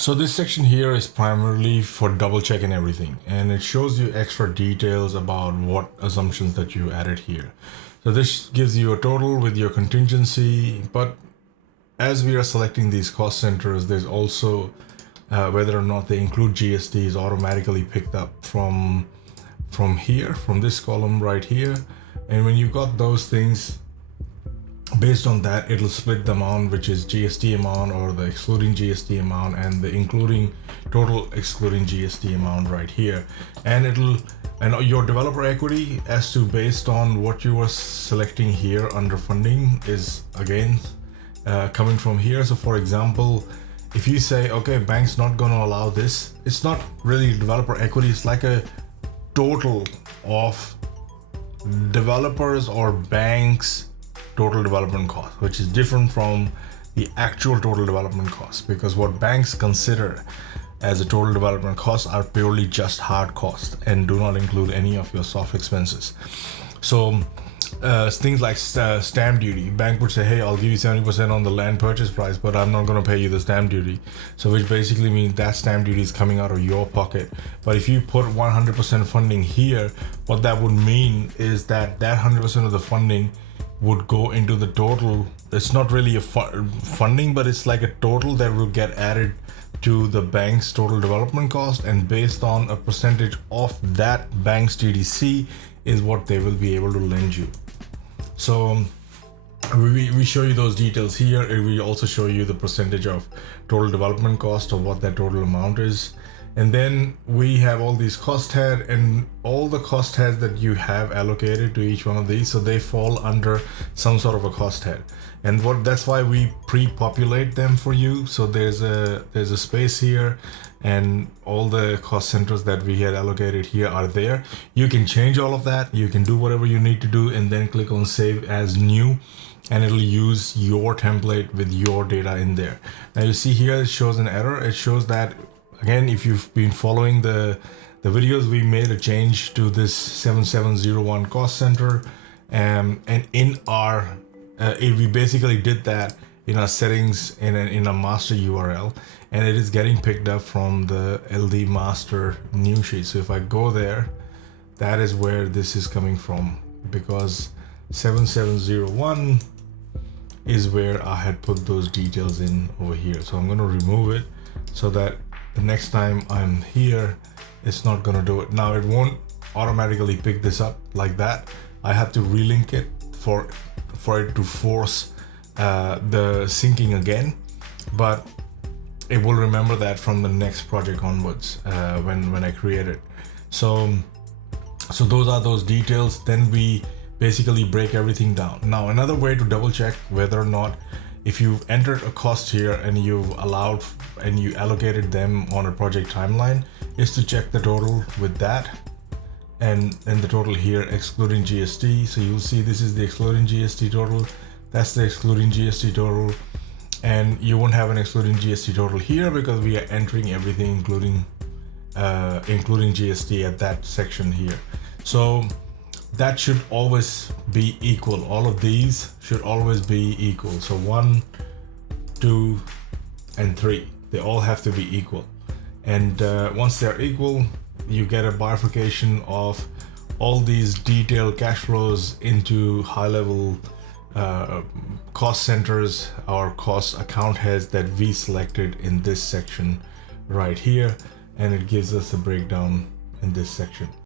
So this section here is primarily for double checking everything, and it shows you extra details about what assumptions that you added here. So this gives you a total with your contingency, but as we are selecting these cost centers, there's also whether or not they include GST is automatically picked up from here, from this column right here. And when you got those things, based on that, it'll split the amount, which is GST amount or the excluding GST amount, and the including total excluding GST amount right here. And your developer equity as to based on what you are selecting here under funding is again coming from here. So for example, if you say, okay, bank's not going to allow this, it's not really developer equity, it's like a total of developers or banks total development cost, which is different from the actual total development cost, because what banks consider as a total development cost are purely just hard costs and do not include any of your soft expenses. So things like stamp duty, bank would say, hey, I'll give you 70% on the land purchase price, but I'm not going to pay you the stamp duty. So which basically means that stamp duty is coming out of your pocket. But if you put 100% funding here, what that would mean is that 100% of the funding would go into the total. It's not really a funding, but it's like a total that will get added to the bank's total development cost, and based on a percentage of that bank's TDC is what they will be able to lend you. So we show you those details here, and we also show you the percentage of total development cost of what that total amount is. And then we have all these cost head, and all the cost heads that you have allocated to each one of these, so they fall under some sort of a cost head. And that's why we pre-populate them for you. So there's a space here, and all the cost centers that we had allocated here are there. You can change all of that, you can do whatever you need to do, and then click on save as new, and it'll use your template with your data in there. Now you see here it shows an error. It shows that, again, if you've been following the videos, we made a change to this 7701 cost center, and in our we basically did that in our settings in a master URL, and it is getting picked up from the LD master new sheet. So if I go there, that is where this is coming from, because 7701 is where I had put those details in over here. So I'm going to remove it so that the next time I'm here, it's not going to do it. Now it won't automatically pick this up like that. I have to relink it for it to force the syncing again, but it will remember that from the next project onwards when I create it. So those are those details. Then we basically break everything down. Now another way to double check whether or not, if you've entered a cost here and you've allowed and you allocated them on a project timeline, is to check the total with that, and the total here excluding GST. So you'll see this is the excluding GST total, that's the excluding GST total, and you won't have an excluding GST total here because we are entering everything including GST at that section here. So that should always be equal. All of these should always be equal. So 1, 2, and 3, they all have to be equal. And once they're equal, you get a bifurcation of all these detailed cash flows into high level cost centers or cost account heads that we selected in this section right here, and it gives us a breakdown in this section.